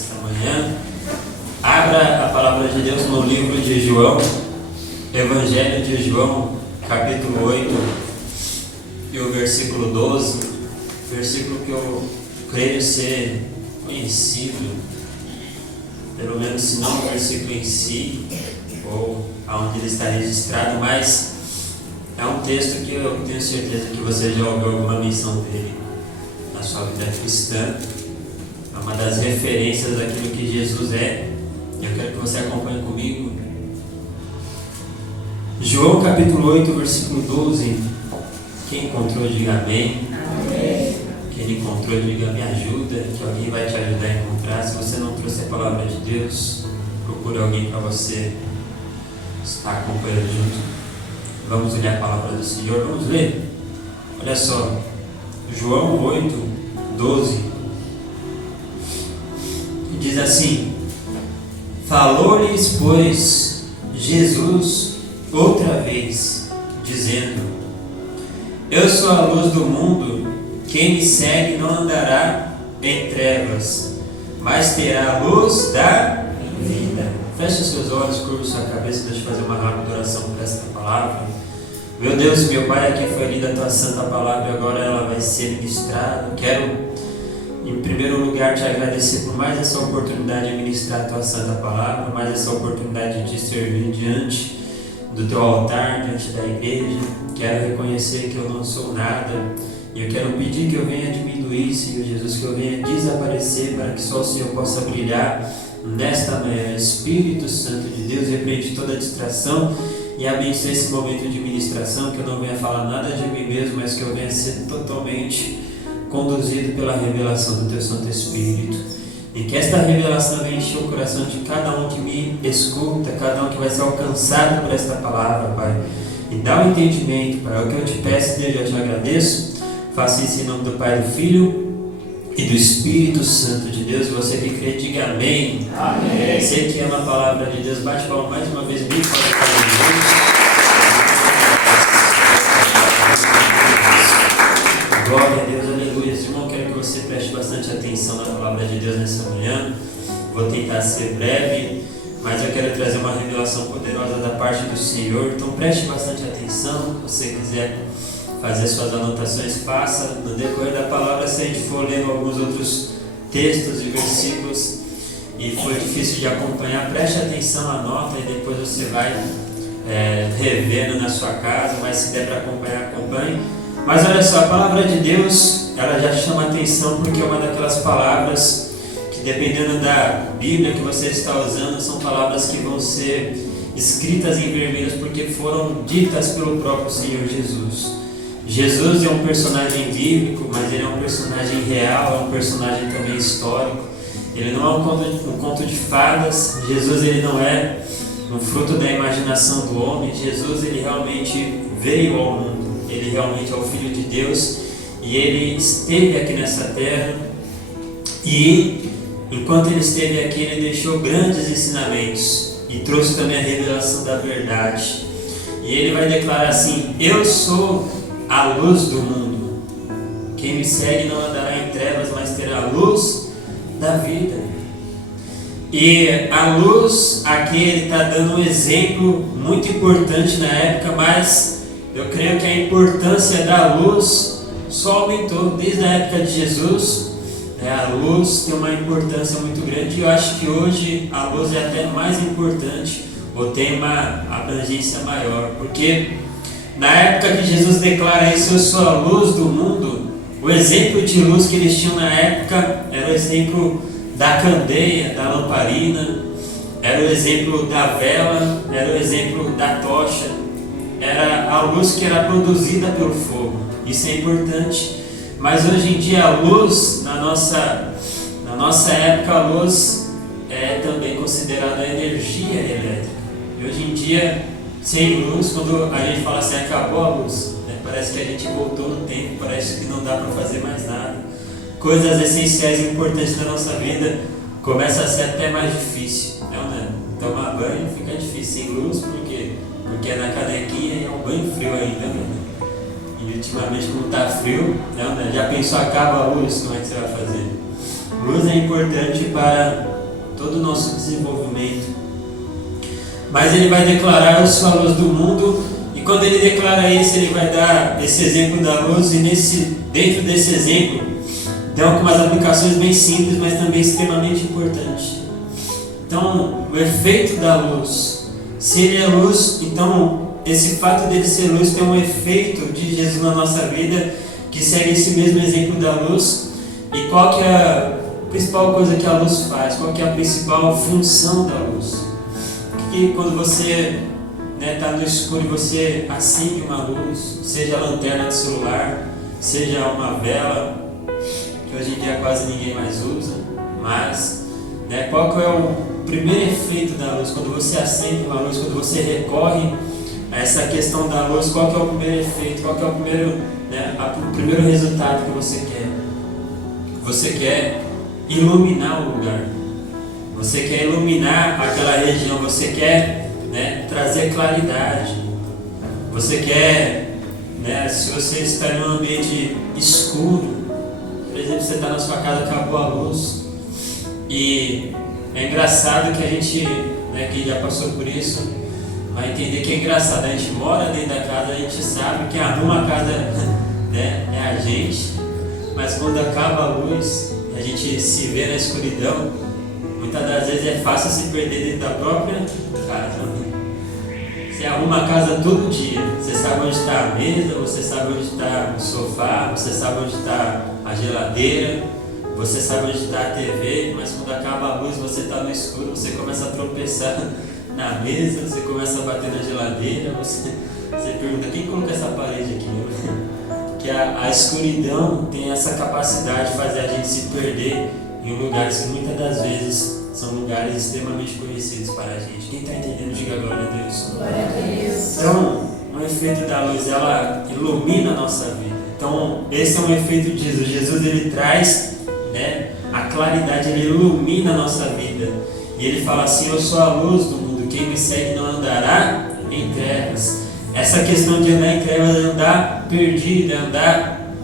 nesta manhã. Abra a palavra de Deus no livro de João, Evangelho de João, capítulo 8, e o versículo 12, versículo que eu creio ser conhecido, pelo menos se não o versículo em si, ou aonde ele está registrado, mas é um texto que eu tenho certeza que você já ouviu alguma menção dele na sua vida cristã. É uma das referências daquilo que Jesus é. Eu quero que você acompanhe comigo. João capítulo 8, versículo 12. Quem encontrou, diga amém. Amém. Quem encontrou, diga me ajuda, que alguém vai te ajudar a encontrar. Se você não trouxe a palavra de Deus, procure alguém para você estar acompanhando junto. Vamos ler a palavra do Senhor, vamos ler? Olha só, João 8, 12, diz assim: falou-lhes, pois, Jesus outra vez, dizendo: eu sou a luz do mundo, quem me segue não andará em trevas, mas terá a luz da vida. Feche os seus olhos, curva sua cabeça, deixa eu fazer uma rápida oração por esta palavra. Meu Deus, meu Pai, aqui foi lida a Tua Santa Palavra e agora ela vai ser ministrada. Quero, em primeiro lugar, te agradecer por mais essa oportunidade de ministrar a Tua Santa Palavra, mais essa oportunidade de servir diante do Teu altar, diante da igreja. Quero reconhecer que eu não sou nada e eu quero pedir que eu venha diminuir, Senhor Jesus, que eu venha desaparecer para que só o Senhor possa brilhar nesta manhã. Espírito Santo de Deus, repreende toda a distração e abençoe esse momento de ministração, que eu não venha falar nada de mim mesmo, mas que eu venha ser totalmente conduzido pela revelação do Teu Santo Espírito. E que esta revelação venha encher o coração de cada um que me escuta, cada um que vai ser alcançado por esta palavra, Pai. E dá um entendimento, Pai. É o que eu te peço, Deus, eu te agradeço. Faça isso em nome do Pai, do Filho e do Espírito Santo de Deus. Você que crê, diga amém. Amém. Você que ama a palavra de Deus, bate palma mais uma vez, bem forte para Jesus. Glória a Deus, aleluia. Irmão, quero que você preste bastante atenção na palavra de Deus nessa manhã. Vou tentar ser breve, mas eu quero trazer uma revelação poderosa da parte do Senhor. Então preste bastante atenção. Se você quiser fazer suas anotações, faça. No decorrer da palavra, se a gente for lendo alguns outros textos e versículos e for difícil de acompanhar, preste atenção, anota e depois você vai revendo na sua casa, mas se der para acompanhar, acompanhe. Mas olha só, a palavra de Deus, ela já chama atenção porque é uma daquelas palavras que, dependendo da Bíblia que você está usando, são palavras que vão ser escritas em vermelhos porque foram ditas pelo próprio Senhor Jesus. Jesus é um personagem bíblico, mas ele é um personagem real, é um personagem também histórico. Ele não é um conto de fadas. Jesus, ele não é um fruto da imaginação do homem. Jesus, ele realmente veio ao mundo. Ele realmente é o Filho de Deus e ele esteve aqui nessa terra, e enquanto ele esteve aqui, ele deixou grandes ensinamentos e trouxe também a revelação da verdade. E ele vai declarar assim: eu sou a luz do mundo, quem me segue não andará em trevas, mas terá a luz da vida. E a luz, aqui ele está dando um exemplo muito importante na época, mas eu creio que a importância da luz só aumentou desde a época de Jesus. A luz tem uma importância muito grande e eu acho que hoje a luz é até mais importante, ou tem uma abrangência maior, porque na época que Jesus declara isso: eu sou a luz do mundo, o exemplo de luz que eles tinham na época era o exemplo da candeia, da lamparina, era o exemplo da vela, era o exemplo da tocha, era a luz que era produzida pelo fogo. Isso é importante. Mas hoje em dia a luz, na nossa época, a luz é também considerada energia elétrica. E hoje em dia, sem luz, quando a gente fala assim, acabou a luz, parece que a gente voltou no tempo, parece que não dá para fazer mais nada. Coisas essenciais e importantes da nossa vida começa a ser até mais difícil, né? Tomar banho fica difícil sem luz, por quê? Porque é na canequinha e é um banho frio ainda, né? E ultimamente, como está frio, né? Já pensou, acaba a luz, como é que você vai fazer? Luz é importante para todo o nosso desenvolvimento. Mas ele vai declarar: eu sou a luz do mundo. E quando ele declara isso, ele vai dar esse exemplo da luz. E dentro desse exemplo, tem algumas aplicações bem simples, mas também extremamente importantes. Então, o efeito da luz. Se ele é luz, então esse fato dele ser luz tem um efeito de Jesus na nossa vida, que segue esse mesmo exemplo da luz. E qual que é a principal coisa que a luz faz? Qual que é a principal função da luz? Porque quando você está no escuro e você acende uma luz, seja a lanterna do celular, seja uma vela, que hoje em dia quase ninguém mais usa, mas qual que é o primeiro efeito da luz? Quando você acende uma luz, quando você recorre a essa questão da luz, qual que é o primeiro efeito? Qual que é o primeiro resultado que você quer? Você quer iluminar o lugar, você quer iluminar aquela região, você quer trazer claridade, você quer, se você está em um ambiente escuro, por exemplo, você está na sua casa, acabou a luz, e é engraçado que a gente, que já passou por isso, vai entender que é engraçado. A gente mora dentro da casa, a gente sabe que arruma a casa é a gente, mas quando acaba a luz, a gente se vê na escuridão, muitas das vezes é fácil se perder dentro da própria casa. Você arruma a casa todo dia, você sabe onde está a mesa, você sabe onde está o sofá, você sabe onde está a geladeira, você sabe onde está a TV, mas quando acaba a luz, você está no escuro, você começa a tropeçar na mesa, você começa a bater na geladeira, você pergunta: quem colocou essa parede aqui? Que a escuridão tem essa capacidade de fazer a gente se perder em lugares que muitas das vezes são lugares extremamente conhecidos para a gente. Quem está entendendo, diga glória a Deus. Glória a Deus. Então, o efeito da luz, ela ilumina a nossa vida. Então, esse é um efeito de Jesus. Jesus, ele traz a claridade, ele ilumina a nossa vida. E ele fala assim: eu sou a luz do mundo, quem me segue não andará em trevas. Essa questão de andar em trevas é andar perdido, é andar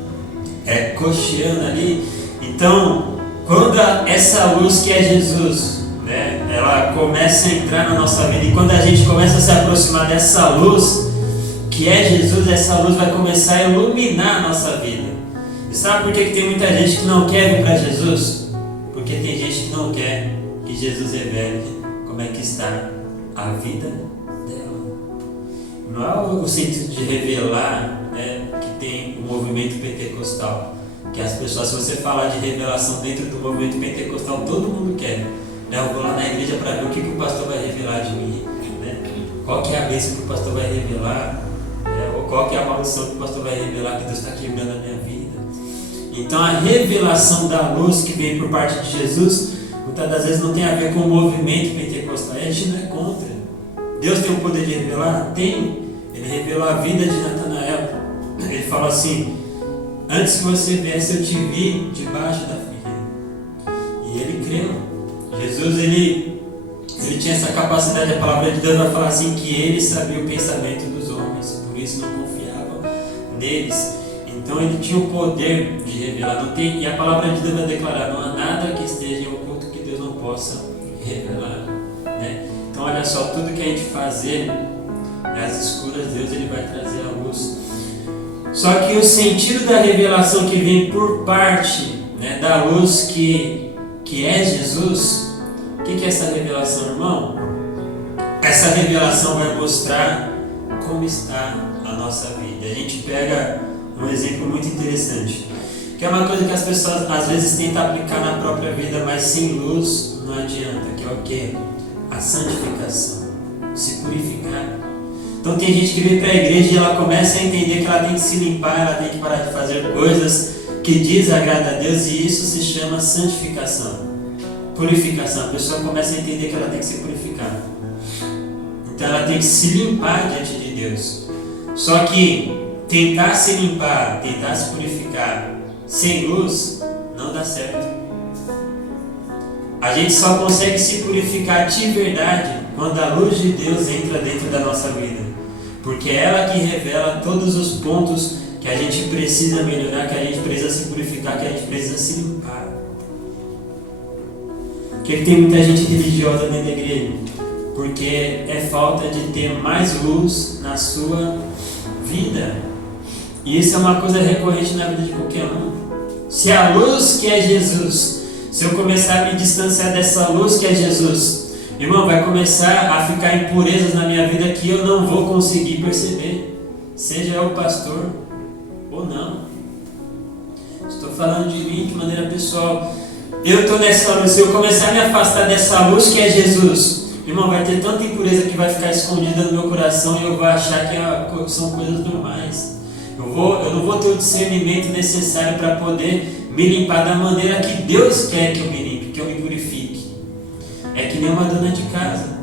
cocheando ali. Então, quando essa luz que é Jesus, ela começa a entrar na nossa vida, e quando a gente começa a se aproximar dessa luz que é Jesus, essa luz vai começar a iluminar a nossa vida. E sabe por que tem muita gente que não quer vir para Jesus? Porque tem gente que não quer que Jesus revele como é que está a vida dela. Não é o sentido de revelar que tem o movimento pentecostal, que as pessoas, se você falar de revelação dentro do movimento pentecostal, todo mundo quer. Eu vou lá na igreja para ver o que o pastor vai revelar de mim, qual que é a bênção que o pastor vai revelar, ou qual que é a maldição que o pastor vai revelar que Deus está quebrando a minha vida. Então a revelação da luz que vem por parte de Jesus, muitas das vezes não tem a ver com o movimento pentecostal. A gente não é contra. Deus tem o poder de revelar? Tem. Ele revelou a vida de Natanael. Ele falou assim: antes que você viesse, eu te vi debaixo da figueira. E ele creu. Jesus, ele tinha essa capacidade. A palavra de Deus vai falar assim, que ele sabia o pensamento dos homens, por isso não confiava neles. Então ele tinha o poder de revelar. E a palavra de Deus vai declarar: não há nada que esteja em oculto que Deus não possa revelar. Então olha só, tudo que a gente fazer nas escuras, Deus ele vai trazer a luz. Só que o sentido da revelação que vem por parte da luz que é Jesus, o que é essa revelação, irmão? Essa revelação vai mostrar como está a nossa vida. A gente pega um exemplo muito interessante, que é uma coisa que as pessoas às vezes tentam aplicar na própria vida, mas sem luz não adianta, que é o quê? A santificação, se purificar. Então tem gente que vem para a igreja e ela começa a entender que ela tem que se limpar, ela tem que parar de fazer coisas que desagradam a Deus, e isso se chama santificação, purificação. A pessoa começa a entender que ela tem que se purificar, então ela tem que se limpar diante de Deus. Só que tentar se limpar, tentar se purificar sem luz não dá certo. A gente só consegue se purificar de verdade quando a luz de Deus entra dentro da nossa vida, porque é ela que revela todos os pontos que a gente precisa melhorar, que a gente precisa se purificar, que a gente precisa se limpar. que tem muita gente religiosa dentro da igreja? Porque é falta de ter mais luz na sua vida. E isso é uma coisa recorrente na vida de qualquer um. Se a luz que é Jesus, se eu começar a me distanciar dessa luz que é Jesus, irmão, vai começar a ficar impurezas na minha vida que eu não vou conseguir perceber. Seja eu pastor ou não. Estou falando de mim de maneira pessoal. Eu estou nessa luz. Se eu começar a me afastar dessa luz que é Jesus, irmão, vai ter tanta impureza que vai ficar escondida no meu coração e eu vou achar que são coisas normais. Eu não vou ter o discernimento necessário para poder me limpar da maneira que Deus quer que eu me limpe, que eu me purifique. É que nem uma dona de casa.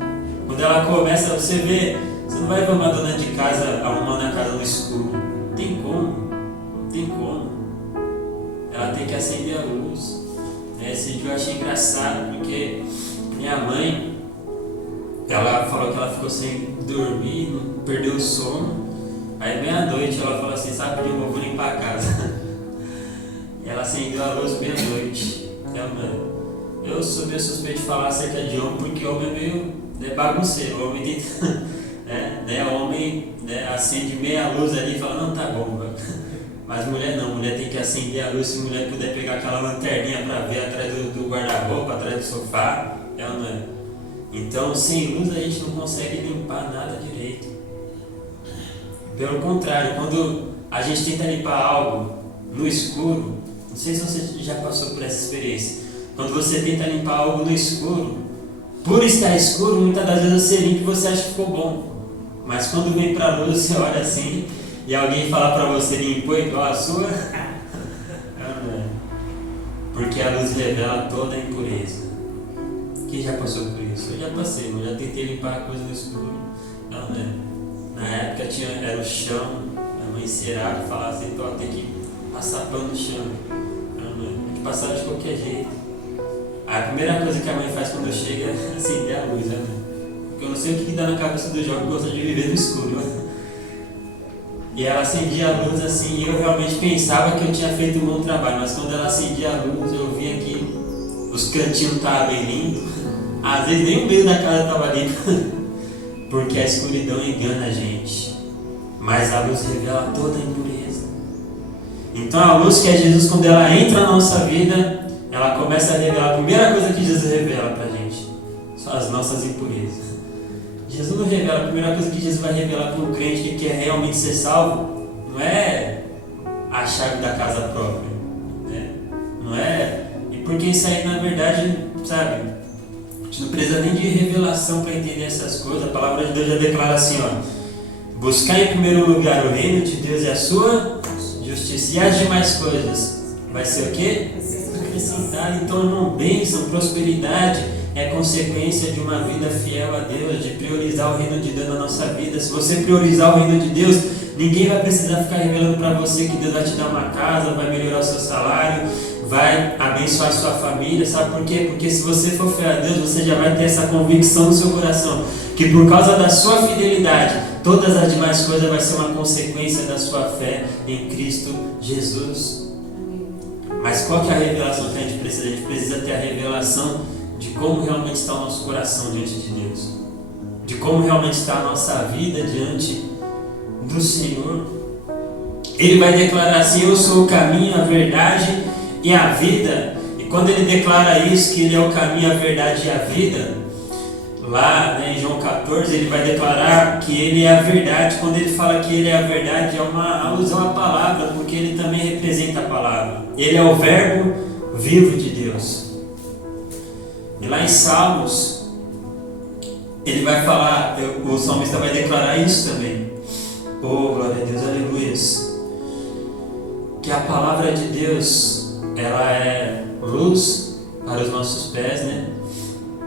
Quando ela começa, você vê, você não vai ver uma dona de casa arrumando a casa no escuro. Tem como. Ela tem que acender a luz. Esse dia eu achei engraçado, porque minha mãe, ela falou que ela ficou sem dormir, perdeu o sono. Aí meia-noite ela falou assim, sabe, eu vou limpar a casa. E ela acendeu a luz meia-noite. Eu sou meio suspeito de falar acerca de homem, porque homem é meio bagunceiro. O homem o homem acende meia luz ali e fala, não, tá bom, velho. Mas mulher não, mulher tem que acender a luz. Se mulher puder pegar aquela lanterninha para ver atrás do guarda-roupa, atrás do sofá, ela não é. Então, sem luz a gente não consegue limpar nada direito. Pelo contrário, quando a gente tenta limpar algo no escuro, não sei se você já passou por essa experiência, quando você tenta limpar algo no escuro, por estar escuro, muitas das vezes você limpa e você acha que ficou bom. Mas quando vem para a luz, você olha assim, e alguém fala para você, limpou igual a sua? Porque a luz revela toda a impureza. Quem já passou por isso? Eu já passei, eu já tentei limpar a coisa no escuro. Na época era o chão, a mãe encerava e falava assim, tem que passar pano no chão. Tem que passar de qualquer jeito. A primeira coisa que a mãe faz quando chega é acender a luz, porque eu não sei o que dá na cabeça do jovem que gosta de viver no escuro. E ela acendia a luz assim, e eu realmente pensava que eu tinha feito um bom trabalho, mas quando ela acendia a luz, eu via que os cantinhos estavam bem limpos, às vezes nem o meio da casa estava limpo, porque a escuridão engana a gente, mas a luz revela toda a impureza. Então a luz que é Jesus, quando ela entra na nossa vida, ela começa a revelar, a primeira coisa que Jesus revela para a gente, são as nossas impurezas. Jesus não revela, a primeira coisa que Jesus vai revelar para um crente que quer realmente ser salvo, não é a chave da casa própria, né? Não é, e porque isso aí na verdade, sabe, a gente não precisa nem de revelação para entender essas coisas. A palavra de Deus já declara assim, buscar em primeiro lugar o reino de Deus e a sua justiça, e as demais coisas vai ser o quê? Acrescentar. Então, irmão, bênção, prosperidade é consequência de uma vida fiel a Deus, de priorizar o reino de Deus na nossa vida. Se você priorizar o reino de Deus, ninguém vai precisar ficar revelando para você que Deus vai te dar uma casa, vai melhorar o seu salário, vai abençoar a sua família. Sabe por quê? Porque se você for fiel a Deus, você já vai ter essa convicção no seu coração, que por causa da sua fidelidade, todas as demais coisas vai ser uma consequência da sua fé em Cristo Jesus. Mas qual que é a revelação que a gente precisa? A gente precisa ter a revelação de como realmente está o nosso coração diante de Deus, de como realmente está a nossa vida diante do Senhor. Ele vai declarar assim, eu sou o caminho, a verdade e a vida. E quando ele declara isso, que ele é o caminho, a verdade e a vida, lá, em João 14, ele vai declarar que ele é a verdade. Quando ele fala que ele é a verdade, é uma alusão à palavra, porque ele também representa a palavra. Ele é o verbo vivo de Deus. E lá em Salmos, ele vai falar, o salmista vai declarar isso também. Oh, glória a Deus, aleluia. Que a palavra de Deus, ela é luz para os nossos pés, né?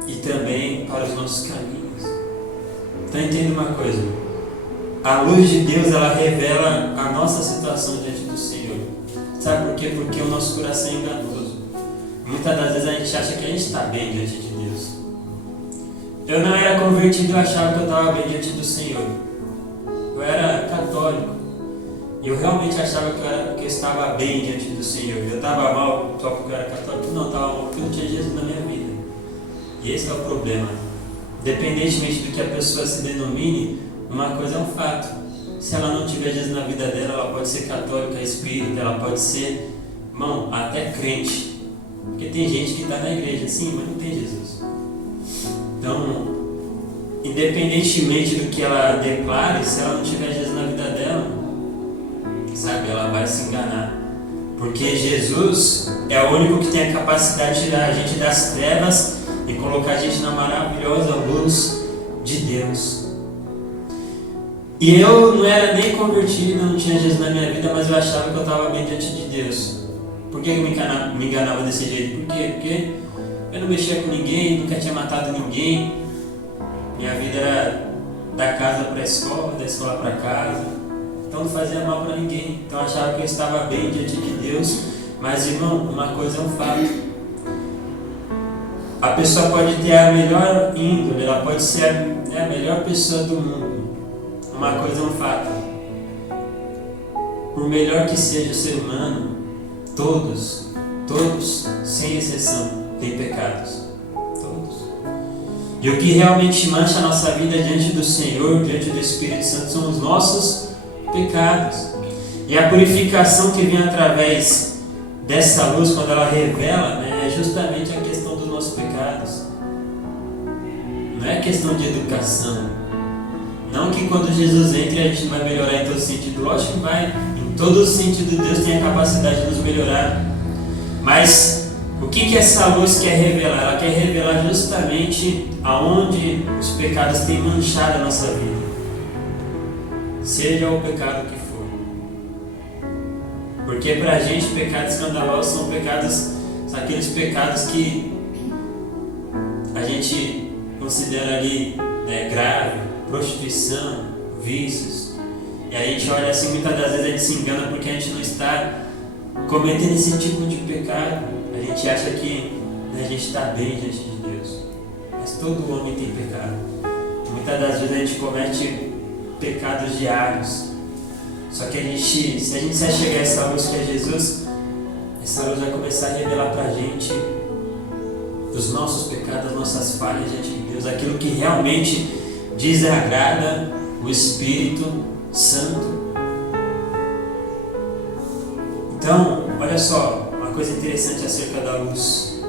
E também para os nossos caminhos. Então entenda uma coisa. A luz de Deus, ela revela a nossa situação diante do Senhor. Sabe por quê? Porque o nosso coração é enganoso. Muitas das vezes a gente acha que a gente está bem diante de Deus. Eu não era convertido, eu achava que eu estava bem diante do Senhor. Eu era católico. E eu realmente achava que eu estava bem diante do Senhor. Eu estava mal só porque eu era católico? Não, estava mal porque eu não tinha Jesus na minha vida. Esse é o problema. Independentemente do que a pessoa se denomine, uma coisa é um fato. Se ela não tiver Jesus na vida dela, ela pode ser católica, espírita, ela pode ser, irmão, até crente. Porque tem gente que está na igreja, sim, mas não tem Jesus. Então, independentemente do que ela declare, se ela não tiver Jesus na vida dela, sabe, ela vai se enganar. Porque Jesus é o único que tem a capacidade de tirar a gente das trevas e colocar a gente na maravilhosa luz de Deus. E eu não era nem convertido, não tinha Jesus na minha vida, mas eu achava que eu estava bem diante de Deus. Por que eu me enganava desse jeito? Por quê? Porque eu não mexia com ninguém, nunca tinha matado ninguém. Minha vida era da casa para a escola, da escola para casa. Então não fazia mal para ninguém. Então eu achava que eu estava bem diante de Deus. Mas, irmão, uma coisa é um fato. A pessoa pode ter a melhor índole, ela pode ser a melhor pessoa do mundo. Uma coisa é um fato. Por melhor que seja o ser humano, todos, sem exceção, têm pecados. Todos. E o que realmente mancha a nossa vida diante do Senhor, diante do Espírito Santo, são os nossos pecados. E a purificação que vem através dessa luz, quando ela revela, é justamente a questão dos nossos pecados. Não é questão de educação. Não que quando Jesus entra a gente vai melhorar em todo sentido. Lógico que vai. Em todo sentido Deus tem a capacidade de nos melhorar. Mas o que essa luz quer revelar? Ela quer revelar justamente aonde os pecados têm manchado a nossa vida. Seja o pecado que for. Porque para a gente pecados escandalosos são pecados, são aqueles pecados que a gente considera ali grave. Prostituição, vícios. E a gente olha assim, muitas das vezes a gente se engana porque a gente não está cometendo esse tipo de pecado. A gente acha que a gente está bem diante de Deus. Mas todo homem tem pecado. Muitas das vezes a gente comete pecados diários. Só que se a gente se achegar a essa luz que é Jesus, essa luz vai começar a revelar para a gente os nossos pecados, as nossas falhas diante de Deus, aquilo que realmente desagrada o Espírito Santo. Então, olha só, uma coisa interessante acerca da luz.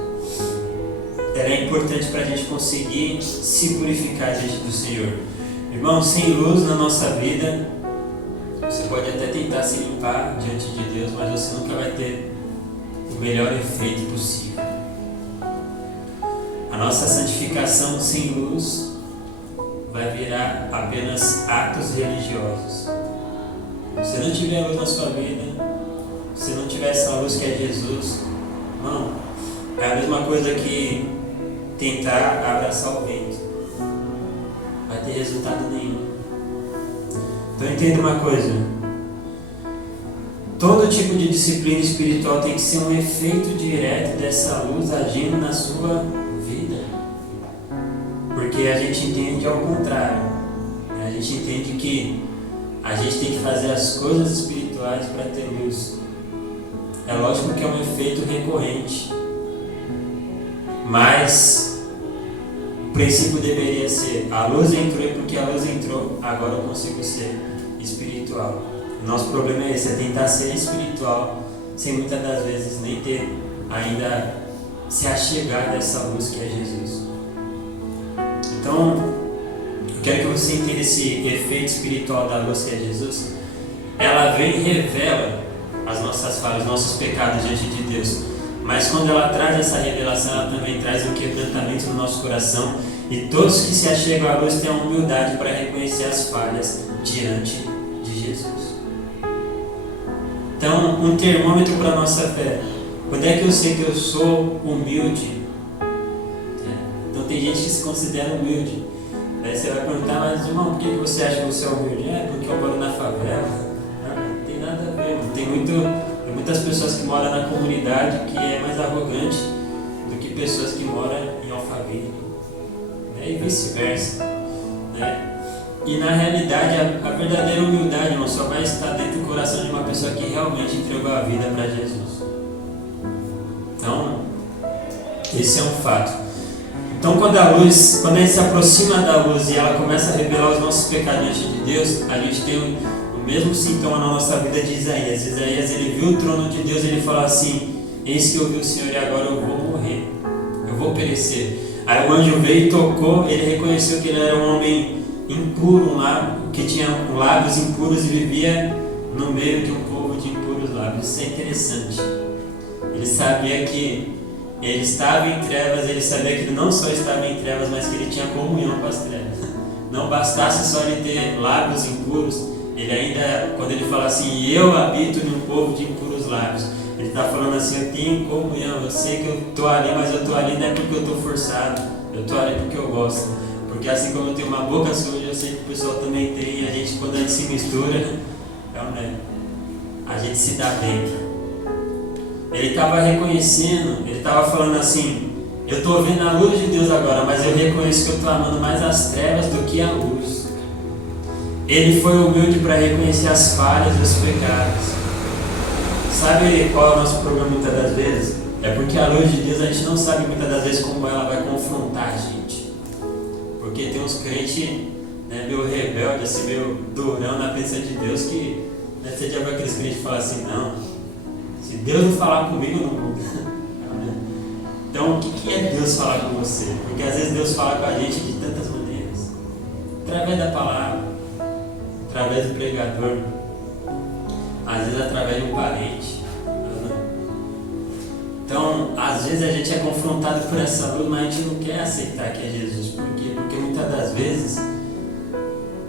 Ela é importante para a gente conseguir se purificar diante do Senhor. Irmão, sem luz na nossa vida, você pode até tentar se limpar diante de Deus, mas você nunca vai ter o melhor efeito possível. A nossa santificação sem luz vai virar apenas atos religiosos. Se não tiver luz na sua vida, se não tiver essa luz que é Jesus, não, é a mesma coisa que tentar abraçar o vento. Vai ter resultado nenhum. Então entenda uma coisa. Todo tipo de disciplina espiritual tem que ser um efeito direto dessa luz agindo na sua vida. Porque a gente entende ao contrário. A gente entende que a gente tem que fazer as coisas espirituais para ter luz. É lógico que é um efeito recorrente. Mas o princípio deveria ser: a luz entrou e porque a luz entrou, agora eu consigo ser espiritual. O nosso problema é esse, é tentar ser espiritual sem muitas das vezes nem ter ainda se achegar dessa luz que é Jesus. Então, eu quero que você entenda esse efeito espiritual da luz que é Jesus. Ela vem e revela as nossas falhas, os nossos pecados diante de Deus. Mas quando ela traz essa revelação, ela também traz um quebrantamento no nosso coração. E todos que se achegam à luz têm a humildade para reconhecer as falhas diante de Jesus. Então, um termômetro para a nossa fé. Quando é que eu sei que eu sou humilde? Então tem gente que se considera humilde. Aí você vai perguntar: mas irmão, por que você acha que você é humilde? É porque eu moro na favela. Não tem nada a ver. Tem muitas pessoas que moram na comunidade que é mais arrogante do que pessoas que moram em Alphaville, e vice-versa, E na realidade a verdadeira humildade, irmão, só vai estar dentro do coração de uma pessoa que realmente entregou a vida para Jesus. Então, esse é um fato. Então quando a gente se aproxima da luz e ela começa a revelar os nossos pecados diante de Deus, a gente tem o mesmo sintoma na nossa vida de Isaías. Isaías, ele viu o trono de Deus e ele fala assim: eis que eu vi o Senhor e agora eu vou morrer, eu vou perecer. Aí o anjo veio e tocou, ele reconheceu que ele era um homem impuro, que tinha lábios impuros e vivia no meio de um povo de impuros lábios. Isso é interessante. Ele sabia que ele estava em trevas, ele sabia que ele não só estava em trevas, mas que ele tinha comunhão com as trevas. Não bastasse só ele ter lábios impuros, ele ainda, quando ele fala assim, eu habito em um povo de impuros lábios, ele está falando assim, eu tenho comunhão, eu sei que eu estou ali, mas eu estou ali não é porque eu estou forçado, eu estou ali porque eu gosto. Porque assim como eu tenho uma boca suja, eu sei que o pessoal também tem, e a gente, quando a gente se mistura, a gente se dá bem. Ele estava reconhecendo, ele estava falando assim, eu estou vendo a luz de Deus agora, mas eu reconheço que eu estou amando mais as trevas do que a luz. Ele foi humilde para reconhecer as falhas e os pecados. Sabe qual é o nosso problema muitas das vezes? É porque a luz de Deus a gente não sabe muitas das vezes como ela vai confrontar a gente. Porque tem uns crentes meio rebeldes, assim, meio durão na presença de Deus, que você já viu aqueles crentes que falam assim, não, se Deus não falar comigo, não muda. Então, o que é Deus falar com você? Porque às vezes Deus fala com a gente de tantas maneiras. Através da palavra, através do pregador, às vezes através de um parente. Então, às vezes a gente é confrontado por essa luz, mas a gente não quer aceitar que é Jesus. Por quê? Porque muitas das vezes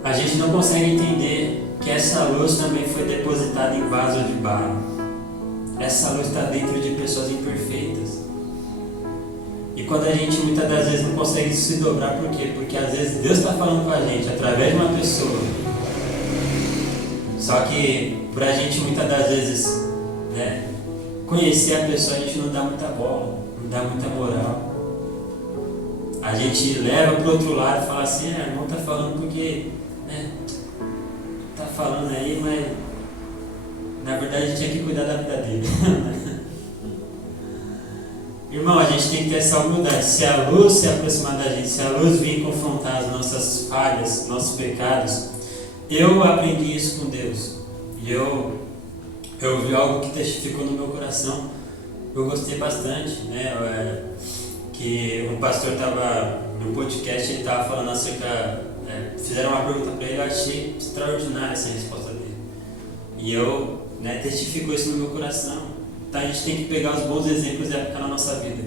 a gente não consegue entender que essa luz também foi depositada em vaso de barro. Essa luz está dentro de pessoas imperfeitas. E quando a gente muitas das vezes não consegue se dobrar, por quê? Porque às vezes Deus está falando com a gente através de uma pessoa. Só que para a gente muitas das vezes conhecer a pessoa, a gente não dá muita bola, não dá muita moral. A gente leva para o outro lado e fala assim, o irmão está falando porque está falando aí, mas na verdade a gente tinha que cuidar da vida dele. Irmão, a gente tem que ter essa humildade. Se a luz se aproximar da gente, se a luz vir confrontar as nossas falhas, nossos pecados, eu aprendi isso com Deus. E eu vi algo que testificou no meu coração. Eu gostei bastante, que um pastor estava no podcast, ele estava falando acerca, fizeram uma pergunta para ele, eu achei extraordinária essa resposta dele. E eu testificou isso no meu coração. Então a gente tem que pegar os bons exemplos e aplicar na nossa vida.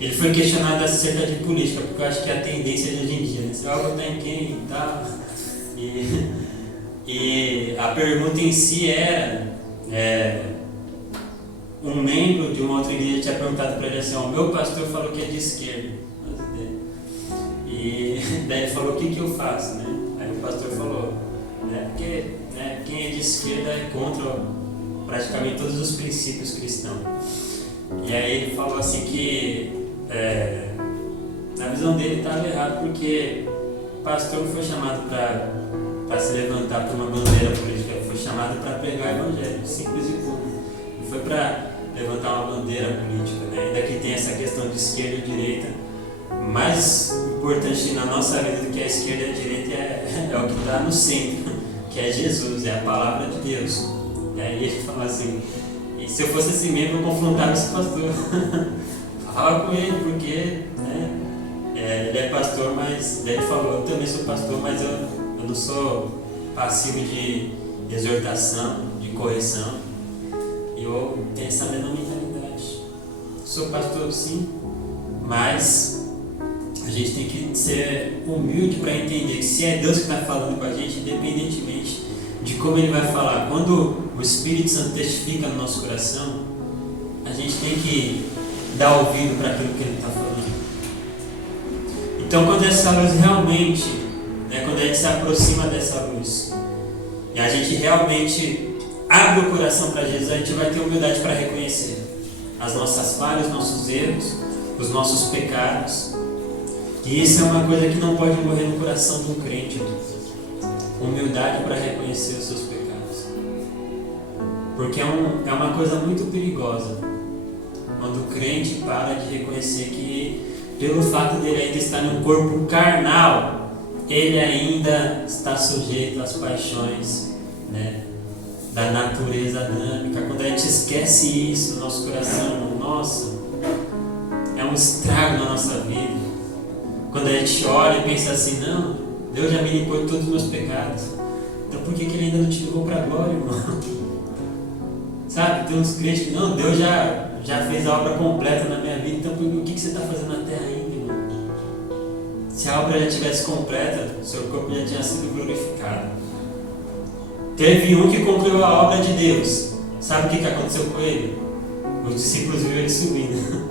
Ele foi questionado acerca de política, porque eu acho que é a tendência de hoje em dia, se vai votar em quem e tal. E a pergunta em si era, um membro de uma outra igreja tinha perguntado para ele assim, o meu pastor falou que é de esquerda. E daí ele falou, o que eu faço? Aí o pastor falou, porque quem é de esquerda é contra praticamente todos os princípios cristãos. E aí ele falou assim que na visão dele estava errado, porque o pastor não foi chamado para se levantar por uma bandeira política, ele foi chamado para pregar o evangelho, simples e puro. Não foi para levantar uma bandeira política, ainda que tem essa questão de esquerda e direita. Mais importante na nossa vida do que a esquerda e a direita é o que está no centro, que é Jesus, é a palavra de Deus. E aí ele fala assim, e se eu fosse esse membro, eu confrontava esse pastor. Falava com ele, porque ele é pastor, mas ele falou, eu também sou pastor, mas eu não sou passivo de exortação, de correção. E eu tenho essa mesma mentalidade. Sou pastor sim, mas a gente tem que ser humilde para entender que se é Deus que está falando com a gente, independentemente de como Ele vai falar, quando o Espírito Santo testifica no nosso coração, a gente tem que dar ouvido para aquilo que Ele está falando. Então, quando essa luz realmente, quando a gente se aproxima dessa luz, e a gente realmente abre o coração para Jesus, a gente vai ter humildade para reconhecer as nossas falhas, os nossos erros, os nossos pecados. E isso é uma coisa que não pode morrer no coração de um crente. Humildade para reconhecer os seus pecados. Porque é uma coisa muito perigosa quando o crente para de reconhecer que pelo fato dele ainda estar num corpo carnal, ele ainda está sujeito às paixões, né, da natureza adâmica. Quando a gente esquece isso no nosso coração, nossa, é um estrago na nossa vida. Quando a gente olha e pensa assim, não, Deus já me limpou de todos os meus pecados, então por que Ele ainda não te levou para a glória, irmão? Sabe, tem uns crentes que não, Deus já fez a obra completa na minha vida, então o que você está fazendo na terra ainda, irmão? Se a obra já estivesse completa, o seu corpo já tinha sido glorificado. Teve um que concluiu a obra de Deus. Sabe o que aconteceu com ele? Os discípulos viram ele subindo,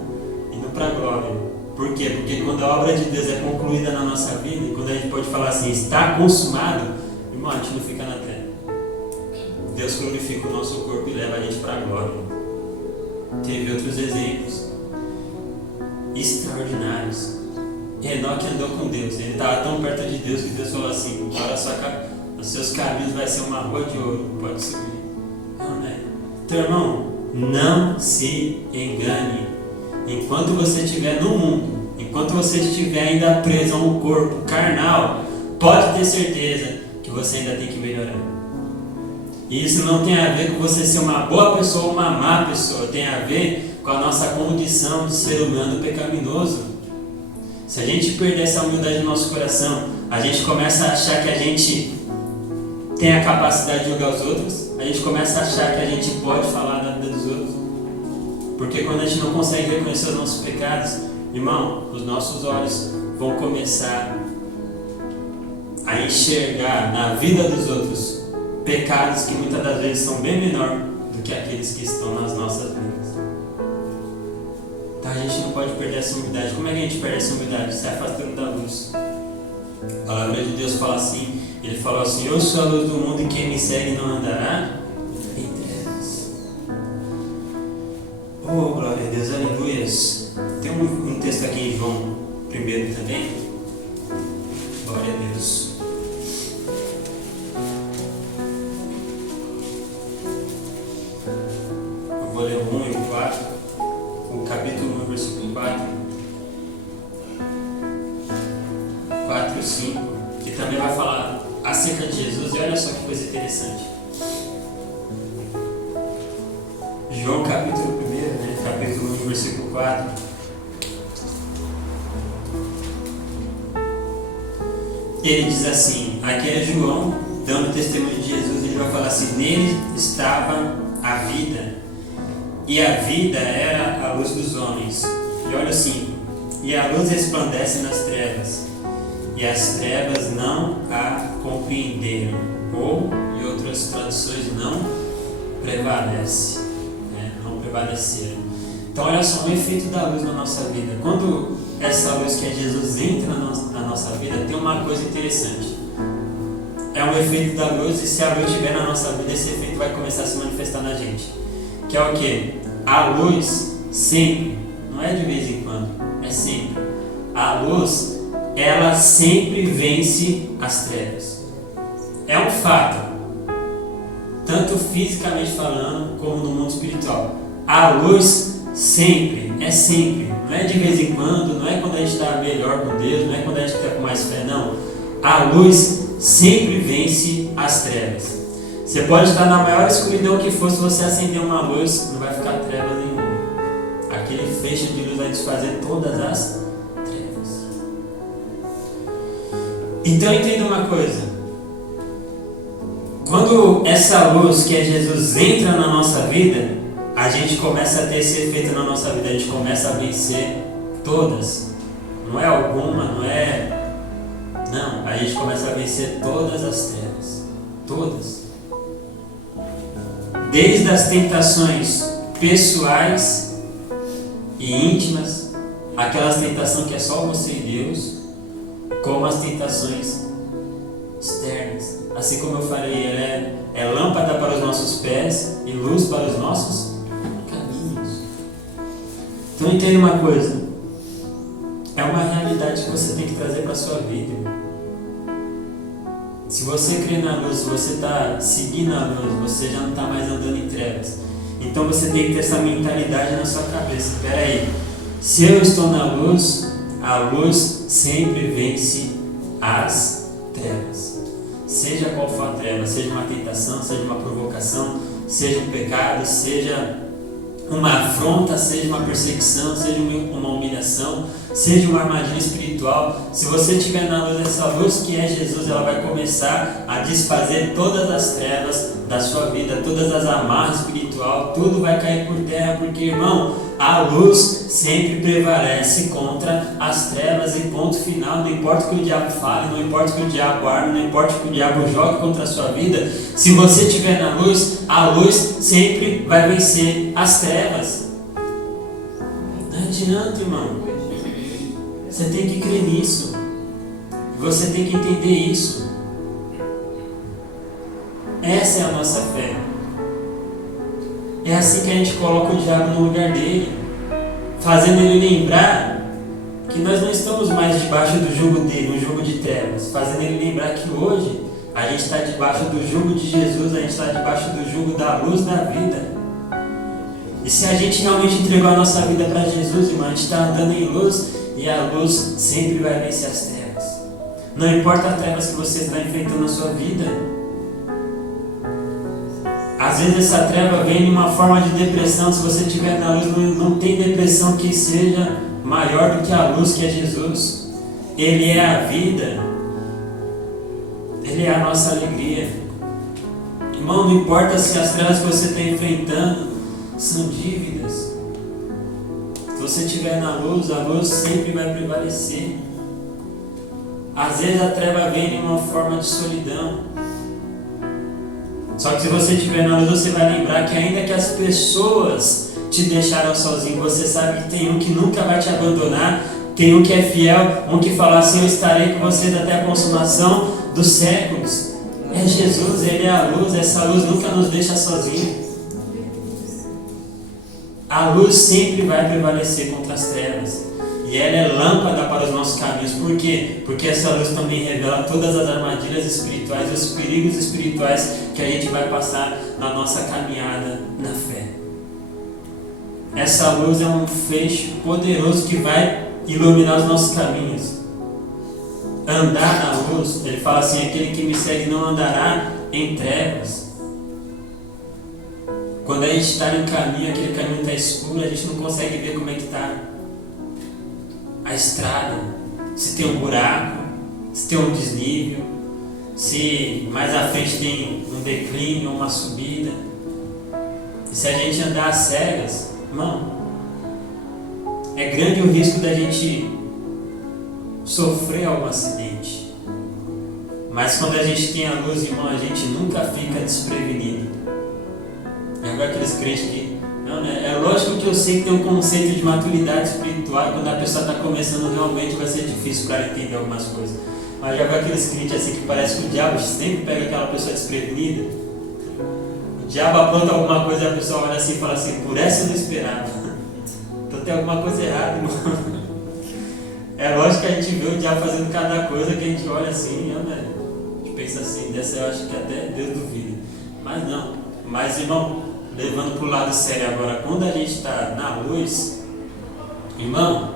indo para a glória. Por quê? Porque quando a obra de Deus é concluída na nossa vida, e quando a gente pode falar assim, está consumado, irmão, a gente não fica na terra. Deus glorifica o nosso corpo e leva a gente para a glória. Teve outros exemplos extraordinários. Enoque andou com Deus, ele estava tão perto de Deus que Deus falou assim, agora os seus caminhos vai ser uma rua de ouro, pode subir. Amém. Então, irmão, não se engane. Enquanto você estiver no mundo, enquanto você estiver ainda preso a um corpo carnal, pode ter certeza que você ainda tem que melhorar. E isso não tem a ver com você ser uma boa pessoa ou uma má pessoa, tem a ver com a nossa condição de ser humano pecaminoso. Se a gente perder essa humildade no nosso coração, a gente começa a achar que a gente tem a capacidade de julgar os outros, a gente começa a achar que a gente pode falar da vida dos outros. Porque quando a gente não consegue reconhecer os nossos pecados, irmão, os nossos olhos vão começar a enxergar na vida dos outros pecados que muitas das vezes são bem menor do que aqueles que estão nas nossas vidas. Então a gente não pode perder essa humildade. Como é que a gente perde essa humildade? Se afastando da luz. A palavra de Deus fala assim, Ele falou assim, eu sou a luz do mundo e quem me segue não andará em trevas. Oh, glória a Deus, aleluias. Tem um texto aqui em João 1 também. Glória a Deus. Eu vou ler o 1 e o 4, o capítulo 1, versículo 4 e 5, que também vai falar acerca de Jesus. E olha só que coisa interessante. João capítulo 1, né? Capítulo 1, versículo 4. Ele diz assim, aqui é João dando testemunho de Jesus, ele vai falar assim, nele estava a vida, e a vida era a luz dos homens. E olha assim, e a luz resplandece nas trevas, e as trevas não a compreenderam, ou, em outras traduções, não prevalece, né? Não prevaleceram. Então olha só o efeito da luz na nossa vida. Quando essa luz que é Jesus entra na nossa vida, tem uma coisa interessante. É um efeito da luz, e se a luz estiver na nossa vida, esse efeito vai começar a se manifestar na gente. Que é o quê? A luz sempre, não é de vez em quando, é sempre. A luz, ela sempre vence as trevas. É um fato, tanto fisicamente falando, como no mundo espiritual. A luz sempre, é sempre. Não é de vez em quando, não é quando a gente está melhor com Deus, não é quando a gente está com mais fé, não. A luz sempre vence as trevas. Você pode estar na maior escuridão que for, se você acender uma luz, não vai ficar treva nenhuma. Aquele feixe de luz vai desfazer todas as trevas. Então entenda uma coisa. Quando essa luz que é Jesus entra na nossa vida, a gente começa a ter esse efeito na nossa vida, a gente começa a vencer todas. Não é alguma, não, a gente começa a vencer todas as trevas. Todas. Desde as tentações pessoais e íntimas, aquelas tentações que é só você e Deus, como as tentações externas. Assim como eu falei, ela é lâmpada para os nossos pés e luz para os nossos caminhos. Então entenda uma coisa, é uma realidade que você tem que trazer para a sua vida. Se você crê na luz, se você está seguindo a luz, você já não está mais andando em trevas. Então você tem que ter essa mentalidade na sua cabeça. Espera aí, se eu estou na luz, a luz sempre vence as trevas. Seja qual for a treva, seja uma tentação, seja uma provocação, seja um pecado, seja uma afronta, seja uma perseguição, seja uma humilhação, seja uma armadilha espiritual. Se você estiver na luz, essa luz que é Jesus, ela vai começar a desfazer todas as trevas da sua vida, todas as amarras espirituais, tudo vai cair por terra, porque, irmão, a luz sempre prevalece contra as trevas e ponto final. Não importa o que o diabo fale, não importa o que o diabo arme, não importa o que o diabo jogue contra a sua vida, se você estiver na luz, a luz sempre vai vencer as trevas. Não adianta, irmão. Você tem que crer nisso. Você tem que entender isso. Essa é a nossa fé. É assim que a gente coloca o diabo no lugar dele, fazendo ele lembrar que nós não estamos mais debaixo do jugo dele, um jugo de trevas, fazendo ele lembrar que hoje a gente está debaixo do jugo de Jesus, a gente está debaixo do jugo da luz da vida. E se a gente realmente entregou a nossa vida para Jesus, irmão, a gente está andando em luz e a luz sempre vai vencer as trevas. Não importa as trevas que você está enfrentando na sua vida. Às vezes essa treva vem em uma forma de depressão. Se você estiver na luz, não tem depressão que seja maior do que a luz, que é Jesus. Ele é a vida. Ele é a nossa alegria. Irmão, não importa se as trevas que você está enfrentando são dívidas. Se você estiver na luz, a luz sempre vai prevalecer. Às vezes a treva vem em uma forma de solidão. Só que se você estiver na luz, você vai lembrar que ainda que as pessoas te deixaram sozinho, você sabe que tem um que nunca vai te abandonar, tem um que é fiel, um que fala assim: eu estarei com vocês até a consumação dos séculos. É Jesus, Ele é a luz, essa luz nunca nos deixa sozinhos. A luz sempre vai prevalecer contra as trevas. E ela é lâmpada para os nossos caminhos. Por quê? Porque essa luz também revela todas as armadilhas espirituais, os perigos espirituais que a gente vai passar na nossa caminhada na fé. Essa luz é um feixe poderoso que vai iluminar os nossos caminhos. Andar na luz, ele fala assim: aquele que me segue não andará em trevas. Quando a gente está em um caminho, aquele caminho está escuro, a gente não consegue ver como é que está a estrada, se tem um buraco, se tem um desnível, se mais à frente tem um declínio, uma subida. E se a gente andar às cegas, irmão, é grande o risco da gente sofrer algum acidente. Mas quando a gente tem a luz, irmão, a gente nunca fica desprevenido. É igual aqueles crentes que... Não, né? É lógico que eu sei que tem um conceito de maturidade espiritual, quando a pessoa está começando realmente vai ser difícil para ela entender algumas coisas. Mas já vai aqueles crentes assim que parece que o diabo sempre pega aquela pessoa desprevenida. O diabo apronta alguma coisa e a pessoa olha assim e fala assim: por essa eu não esperava. Então tem alguma coisa errada, irmão. É lógico que a gente vê o diabo fazendo cada coisa que a gente olha assim, né? A gente pensa assim, dessa eu acho que até Deus duvida. Mas não. Mas, irmão, levando para o lado sério agora, quando a gente está na luz, irmão,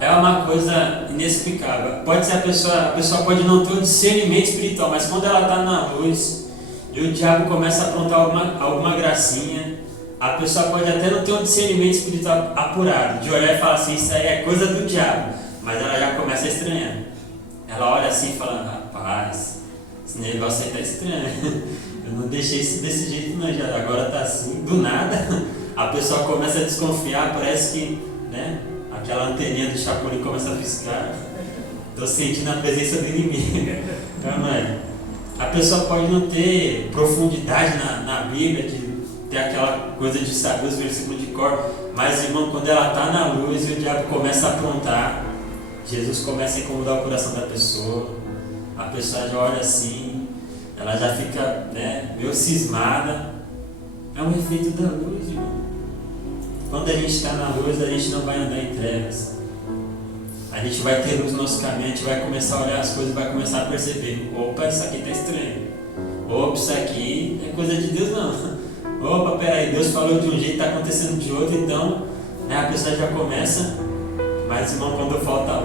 é uma coisa inexplicável. Pode ser a pessoa pode não ter um discernimento espiritual, mas quando ela está na luz e o diabo começa a aprontar alguma gracinha, a pessoa pode até não ter um discernimento espiritual apurado, de olhar e falar assim: isso aí é coisa do diabo, mas ela já começa a estranhar. Ela olha assim e fala: rapaz, esse negócio aí está estranho. Eu não deixei isso desse jeito não, já agora tá assim, do nada, a pessoa começa a desconfiar, parece que, né, aquela anteninha do Chapolin começa a piscar, tô sentindo a presença do inimigo. Então, a pessoa pode não ter profundidade na Bíblia, de ter aquela coisa de saber os versículos de cor, mas, irmão, quando ela tá na luz e o diabo começa a aprontar, Jesus começa a incomodar o coração da pessoa, a pessoa já olha assim, ela já fica, né, meio cismada. É um efeito da luz, irmão. Quando a gente está na luz, a gente não vai andar em trevas. A gente vai ter luz no nosso caminho, a gente vai começar a olhar as coisas, vai começar a perceber: opa, isso aqui está estranho. Opa, isso aqui não é coisa de Deus não. Opa, peraí, Deus falou de um jeito, está acontecendo de outro. Então, né, a pessoa já começa Mas, irmão, quando falta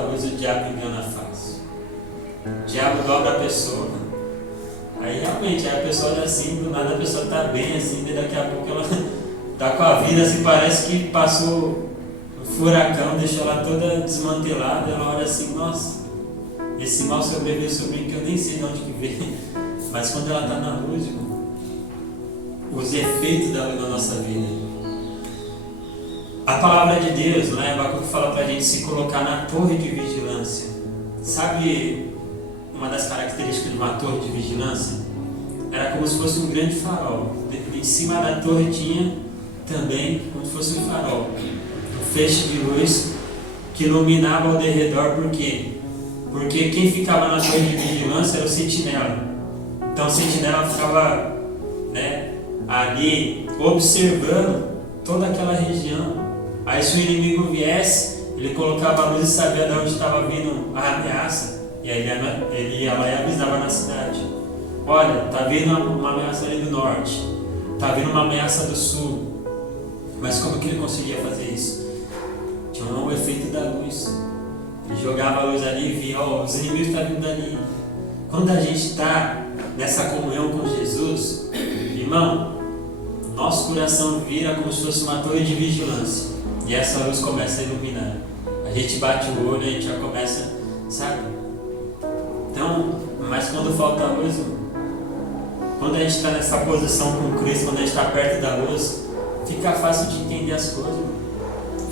luz, o diabo engana fácil. O diabo dobra a pessoa. Aí realmente, aí a pessoa olha assim, do nada a pessoa está bem assim, e daqui a pouco ela está com a vida assim, parece que passou um furacão, deixou ela toda desmantelada. Ela olha assim, nossa, esse mal sobreveio sobre mim que eu nem sei de onde que veio. Mas quando ela está na luz, irmão, os efeitos da luz na nossa vida. A palavra de Deus, lá em Abacuque, fala para a gente se colocar na torre de vigilância. Sabe uma das características de uma torre de vigilância? Era como se fosse um grande farol. Em cima da torre tinha também como se fosse um farol, um feixe de luz que iluminava ao derredor. Por quê? Porque quem ficava na torre de vigilância era o sentinela. Então o sentinela ficava, ali observando toda aquela região. Aí se o inimigo viesse, ele colocava a luz e sabia de onde estava vindo a ameaça. E aí ele ia lá e avisava na cidade. Olha, está vindo uma ameaça ali do norte. Está vindo uma ameaça do sul. Mas como que ele conseguia fazer isso? Tinha um efeito da luz. Ele jogava a luz ali e via, os inimigos estão vindo dali. Quando a gente está nessa comunhão com Jesus, irmão, nosso coração vira como se fosse uma torre de vigilância. E essa luz começa a iluminar. A gente bate o olho e a gente já começa, sabe? Então, mas quando falta a luz, quando a gente está nessa posição com Cristo, quando a gente está perto da luz, fica fácil de entender as coisas.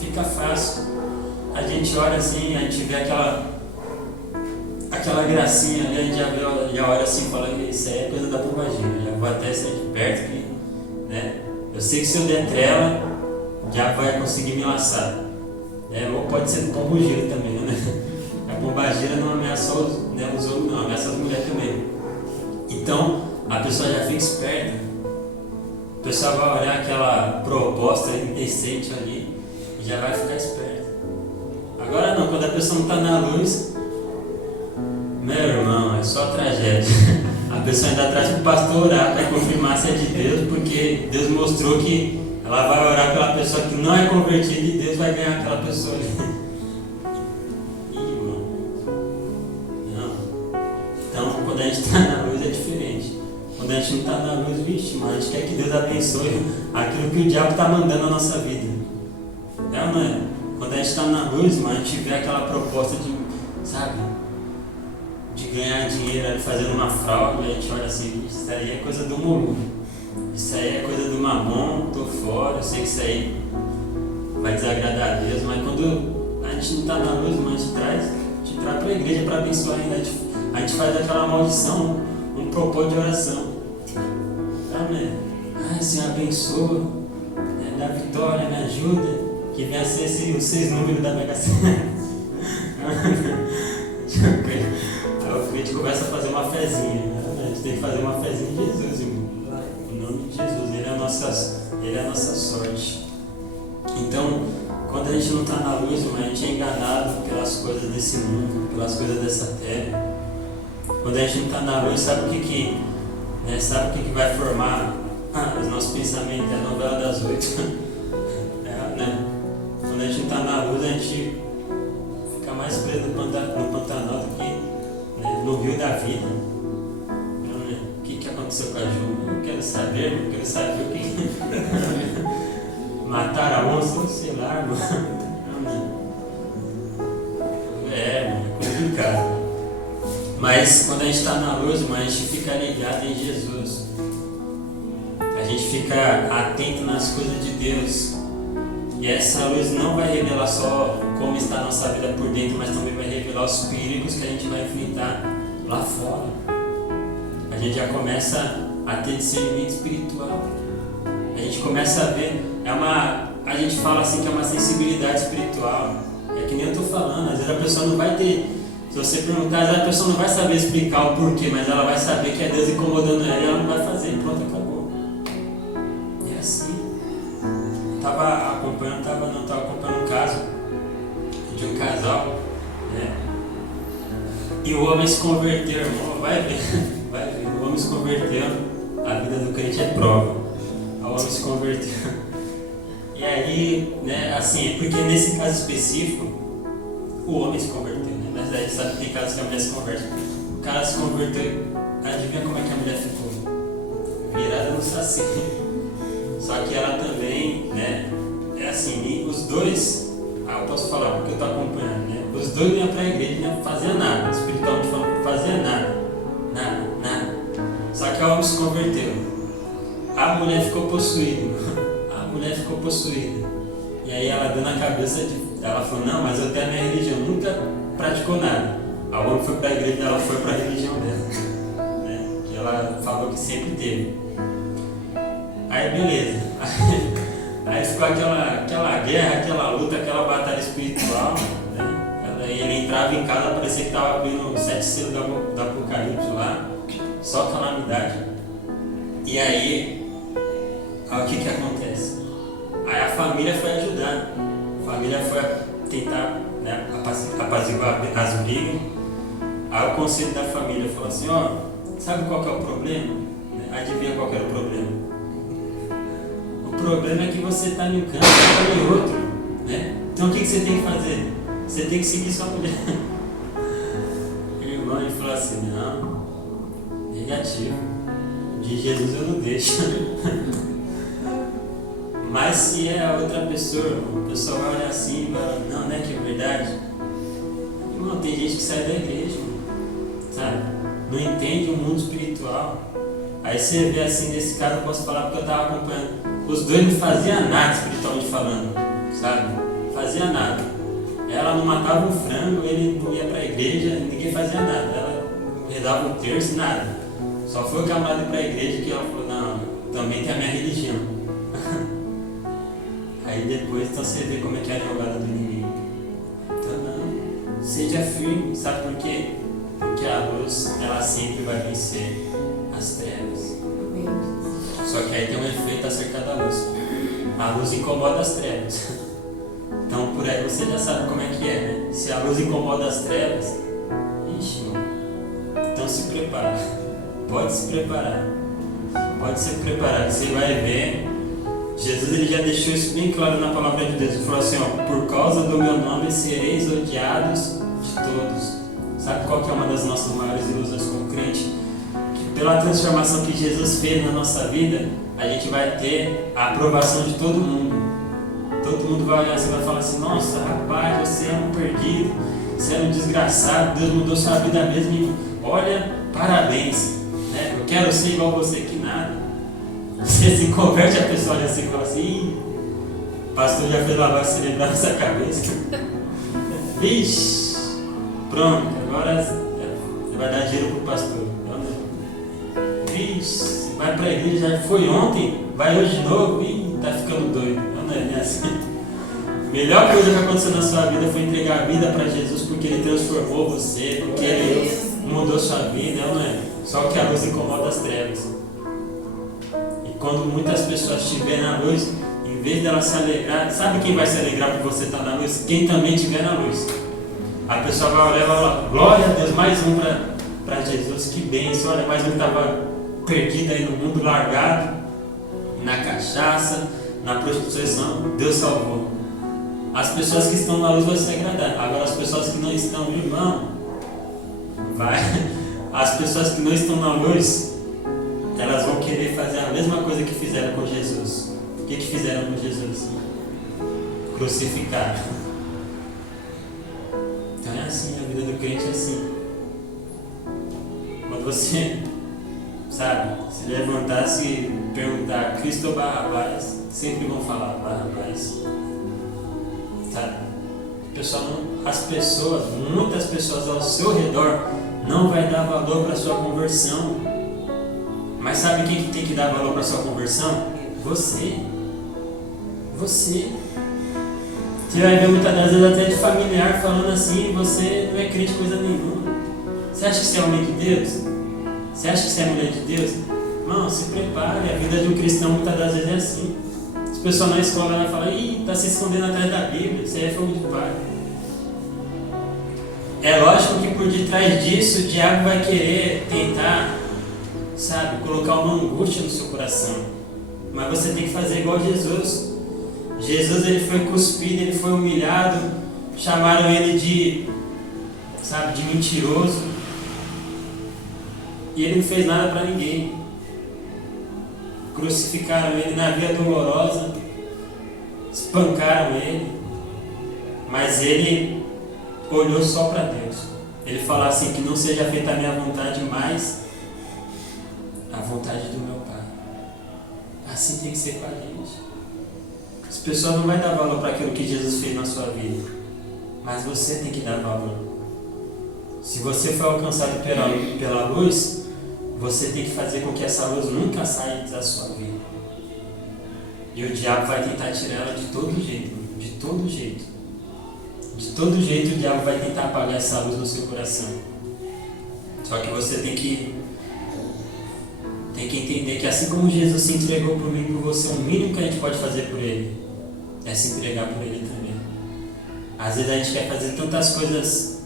Fica fácil. A gente olha assim, a gente vê aquela gracinha ali, a gente já olha assim e fala que isso aí é coisa da pombagira. Já vou até sair de perto, que, eu sei que se eu der trela, já vai conseguir me laçar. Ou pode ser do pombo-gira também, A pomba-gira não ameaça os homens, não, ameaça as mulheres também. Então, a pessoa já fica esperta. A pessoa vai olhar aquela proposta indecente ali e já vai ficar esperta. Agora não, quando a pessoa não está na luz, meu irmão, é só tragédia. A pessoa ainda traz para o pastor orar para confirmar se é de Deus, porque Deus mostrou que ela vai orar pela pessoa que não é convertida e Deus vai ganhar aquela pessoa ali. Irmão, não. Então, quando a gente está na luz é diferente. Quando a gente não está na luz, vixe, mas a gente quer que Deus abençoe aquilo que o diabo está mandando na nossa vida. É ou não é? Quando a gente está na luz, mas a gente vê aquela proposta de, de ganhar dinheiro fazendo uma fraude, a gente olha assim, isso aí é coisa do mundo. Isso aí é coisa do mamão, tô fora, eu sei que isso aí vai desagradar a Deus, mas quando a gente não está na luz, mas a gente traz para a igreja para abençoar ainda. A gente faz daquela maldição um propósito de oração. Amém. Senhor, abençoa, dá vitória, me ajuda, que venha a ser os 6 números da Mega Sena. Aí o crente começa a fazer uma fezinha. A gente tem que fazer uma fezinha em Jesus, irmão. Em nome de Jesus, Ele é a nossa sorte. Então, quando a gente não está na luz, a gente é enganado pelas coisas desse mundo, pelas coisas dessa terra. Quando a gente não está na luz, sabe o que vai formar os nossos pensamentos? É a novela das 8. Quando a gente não está na luz, a gente fica mais preso no Pantanal do que no rio da vida. O que aconteceu com a Ju? Eu quero saber o que. Mataram a onça, sei lá, irmão. É complicado. Mas quando a gente está na luz, a gente fica ligado em Jesus. A gente fica atento nas coisas de Deus. E essa luz não vai revelar só como está a nossa vida por dentro, mas também vai revelar os perigos que a gente vai enfrentar lá fora. A gente já começa a ter discernimento espiritual. A gente começa a ver, a gente fala assim que é uma sensibilidade espiritual. É que nem eu estou falando, às vezes a pessoa não vai ter, se você perguntar, às vezes a pessoa não vai saber explicar o porquê, mas ela vai saber que é Deus incomodando ela e ela não vai fazer, pronto, acabou. E é assim. Estava acompanhando um caso de um casal, e o homem se converteu, irmão, vai ver, o homem se converteu, a vida do crente é prova. O homem se converteu. E aí, né, assim, porque nesse caso específico, o homem se converteu, né? Mas a gente sabe que tem casos que a mulher se converte. O cara se converteu, adivinha como é que a mulher ficou? Virada no saci. Só que ela também, né, é assim, os dois, eu posso falar porque eu estou acompanhando, né? Os dois iam para a igreja e não faziam nada, espiritualmente falando, não fazia nada. Nada. Só que o homem se converteu. A mulher ficou possuída. E aí ela deu na cabeça ela falou, não, mas eu tenho a minha religião, nunca praticou nada. A homem foi para a igreja, ela foi para a religião dela, né? Que ela falou que sempre teve. Aí beleza. Aí ficou aquela guerra, aquela luta, aquela batalha espiritual, né? Ele entrava em casa, parecia que estava abrindo os 7 selos do Apocalipse lá, só calamidade. E aí, o que acontece? Aí a família foi ajudar, a família foi tentar, né, apaziguar as brigas. Aí o conselho da família falou assim, sabe qual que é o problema? Adivinha qual que era o problema? O problema é que você está em um canto e está em outro, né? Então o que você tem que fazer? Você tem que seguir sua mulher. O irmão ele falou assim, não, negativo, de Jesus eu não deixo. Mas se é a outra pessoa, o pessoal vai olhar assim e vai, não é que é verdade. Irmão, tem gente que sai da igreja, sabe? Não entende o mundo espiritual. Aí você vê assim, nesse caso eu posso falar porque eu estava acompanhando. Os dois não faziam nada espiritualmente falando, sabe? Fazia nada. Ela não matava um frango, ele não ia para a igreja, ninguém fazia nada. Ela não redava um terço, nada. Só foi o camarada para a igreja que ela falou, não, também tem a minha religião. Aí depois então você vê como é que é a jogada do inimigo. Então não, seja firme, sabe por quê? Porque a luz, ela sempre vai vencer as trevas. Só que aí tem um efeito acerca da luz. A luz incomoda as trevas. Então por aí você já sabe como é que é, né? Se a luz incomoda as trevas, ixi, mano. Então se prepara. Pode se preparar. Você vai ver. Jesus ele já deixou isso bem claro na palavra de Deus. Ele falou assim, por causa do meu nome sereis odiados de todos. Sabe qual que é uma das nossas maiores ilusões como crente? Que pela transformação que Jesus fez na nossa vida, a gente vai ter a aprovação de todo mundo. Todo mundo vai olhar assim e vai falar assim, nossa, rapaz, você é um perdido, você é um desgraçado, Deus mudou sua vida mesmo e olha, parabéns, né? Eu quero ser igual você, que nada. Você se converte, a pessoa olha assim e fala assim, o pastor já fez lavagem cerebral nessa cabeça. Vixe, pronto, agora você vai dar dinheiro pro pastor. Vixe, vai pra igreja, já foi ontem, vai hoje de novo e tá ficando doido. Não é assim. A melhor coisa que aconteceu na sua vida foi entregar a vida para Jesus, porque Ele transformou você, porque Ele mudou sua vida, não é? Só que a luz incomoda as trevas. Quando muitas pessoas estiverem na luz, em vez dela se alegrar, sabe quem vai se alegrar por você estar na luz? Quem também estiver na luz. A pessoa vai olhar e vai falar, glória a Deus, mais um para Jesus, que bênção, olha, mais um que estava perdido aí no mundo, largado, na cachaça, na prostituição, Deus salvou. As pessoas que estão na luz vão se agradar, agora as pessoas que não estão, irmão, as pessoas que não estão na luz, elas vão querer fazer a mesma coisa que fizeram com Jesus. O que fizeram com Jesus? Crucificar. Então é assim, a vida do crente é assim. Quando você, sabe, se levantasse e perguntar Cristo ou Barrabás, sempre vão falar Barrabás. Sabe? Muitas pessoas ao seu redor não vai dar valor para a sua conversão. Mas sabe quem tem que dar valor para a sua conversão? Você. Você vai ver muitas das vezes até de familiar falando assim, você não é crente coisa nenhuma. Você acha que você é homem de Deus? Você acha que você é mulher de Deus? Não, se prepare, a vida de um cristão muitas das vezes é assim. As pessoas na escola vai falar, está se escondendo atrás da Bíblia, isso aí é fogo de palha. É lógico que por detrás disso o diabo vai querer tentar, sabe, colocar uma angústia no seu coração. Mas você tem que fazer igual Jesus. Jesus, ele foi cuspido, ele foi humilhado, chamaram ele de mentiroso, e ele não fez nada para ninguém. Crucificaram ele na via dolorosa, espancaram ele, mas ele olhou só para Deus. Ele falou assim: que não seja feita a minha vontade, mas a vontade do meu Pai. Assim tem que ser com a gente. As pessoas não vão dar valor para aquilo que Jesus fez na sua vida, mas você tem que dar valor. Se você foi alcançado pela luz, você tem que fazer com que essa luz nunca saia da sua vida. E o diabo vai tentar tirar ela de todo jeito, de todo jeito. De todo jeito o diabo vai tentar apagar essa luz no seu coração. Só que você tem que entender que assim como Jesus se entregou por mim e por você, o mínimo que a gente pode fazer por Ele é se entregar por Ele também. Às vezes a gente quer fazer tantas coisas,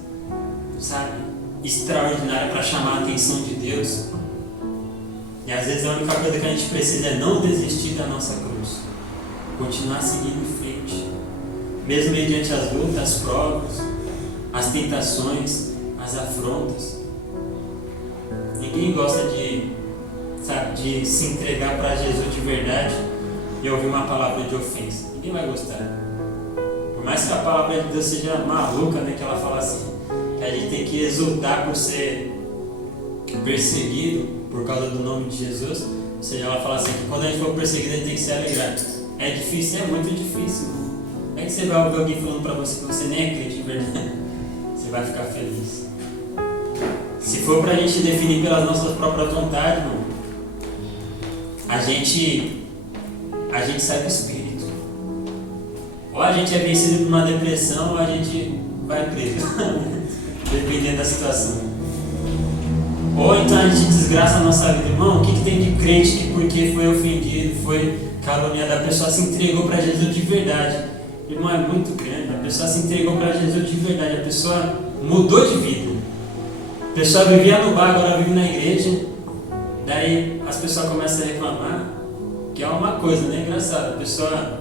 extraordinárias para chamar a atenção de Deus. E às vezes a única coisa que a gente precisa é não desistir da nossa cruz. Continuar seguindo em frente. Mesmo mediante as lutas, as provas, as tentações, as afrontas. Ninguém gosta de se entregar para Jesus de verdade e ouvir uma palavra de ofensa. Ninguém vai gostar. Por mais que a palavra de Deus seja maluca, que ela fala assim, que a gente tem que exultar por ser perseguido por causa do nome de Jesus. Ou seja, ela fala assim, que quando a gente for perseguido, a gente tem que se alegrar. É difícil, é muito difícil. Como é que você vai ouvir alguém falando para você que você nem é crente de verdade? Você vai ficar feliz. Se for para a gente definir pelas nossas próprias vontades, irmão, a gente sai do espírito. Ou a gente é vencido por uma depressão, ou a gente vai preso. Dependendo da situação. Ou então a gente desgraça a nossa vida. Irmão, o que tem de crente que porque foi ofendido, foi caluniado, a pessoa se entregou para Jesus de verdade? Irmão, é muito grande. A pessoa se entregou para Jesus de verdade. A pessoa mudou de vida. A pessoa vivia no bar, agora vive na igreja. Daí as pessoas começam a reclamar, que é uma coisa, né? Engraçado. A pessoa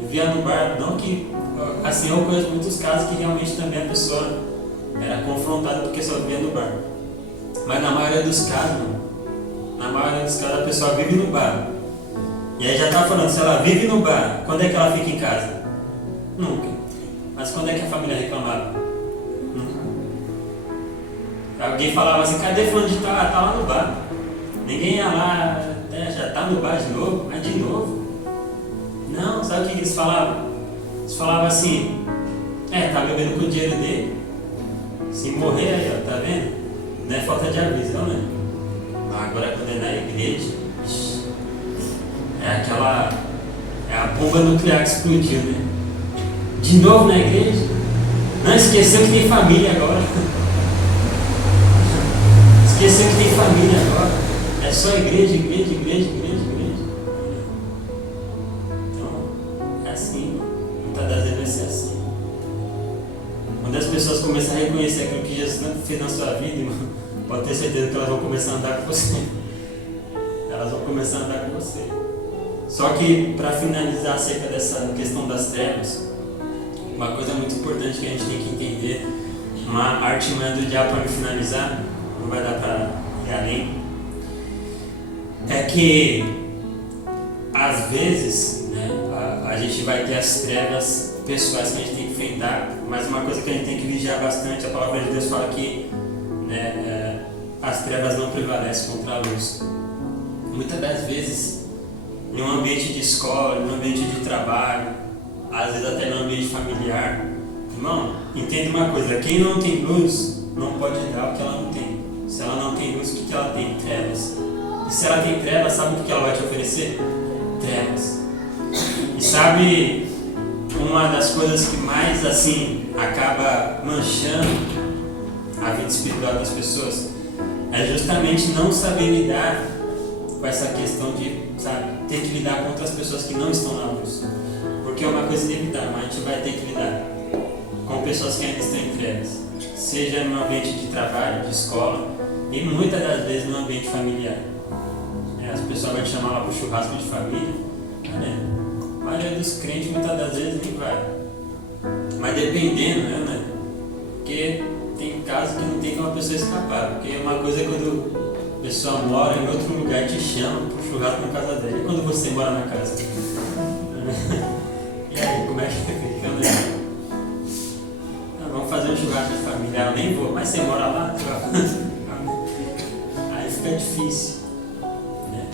vivia no bar, não que... Assim, eu conheço muitos casos que realmente também a pessoa era confrontada porque só vivia no bar. Mas na maioria dos casos, a pessoa vive no bar. E aí já estava falando, se ela vive no bar, quando é que ela fica em casa? Nunca. Mas quando é que a família reclamava? Nunca. Alguém falava assim, cadê fulano de tal? Tá lá no bar. Ninguém ia lá, já tá no bar de novo, mas de novo. Não, sabe o que eles falavam? Eles falavam assim, tá bebendo com o dinheiro dele. Se morrer aí, ó, tá vendo? Não é falta de aviso, não é? Agora quando é na igreja, é a bomba nuclear que explodiu, né? De novo na igreja? Não, esqueceu que tem família agora. Esqueceu que tem família agora. É só igreja. Então, é assim. Muitas das vezes vai ser assim. Quando as pessoas começam a reconhecer aquilo que Jesus fez na sua vida, irmão, pode ter certeza que elas vão começar a andar com você. Elas vão começar a andar com você. Só que, para finalizar acerca dessa questão das trevas, uma coisa muito importante que a gente tem que entender, uma artimanha do diabo para me finalizar, não vai dar para ir além, é que às vezes, né, a gente vai ter as trevas pessoais que a gente tem que enfrentar, mas uma coisa que a gente tem que vigiar bastante, a palavra de Deus fala que, né, as trevas não prevalecem contra a luz. Muitas das vezes, em um ambiente de escola, em um ambiente de trabalho, às vezes até no ambiente familiar, irmão, entenda uma coisa, quem não tem luz não pode dar o que ela não tem. Se ela não tem luz, o que ela tem? Trevas. E se ela tem trevas, sabe o que ela vai te oferecer? Trevas. E sabe uma das coisas que mais assim acaba manchando a vida espiritual das pessoas? É justamente não saber lidar com essa questão de, ter que lidar com outras pessoas que não estão na luz. Porque é uma coisa inevitável, mas a gente vai ter que lidar com pessoas que ainda estão em trevas. Seja no ambiente de trabalho, de escola e muitas das vezes no ambiente familiar. As pessoas vão te chamar lá para o churrasco de família. maioria dos crentes muitas das vezes nem vai. Mas dependendo, né? Porque tem casos que não tem como a pessoa escapar. Porque uma coisa é quando a pessoa mora em outro lugar e te chama pro churrasco na casa dela. E quando você mora na casa? E aí, como é que fica, né? Vamos fazer um churrasco de família. Eu nem vou, mas você mora lá? Aí fica difícil. Né?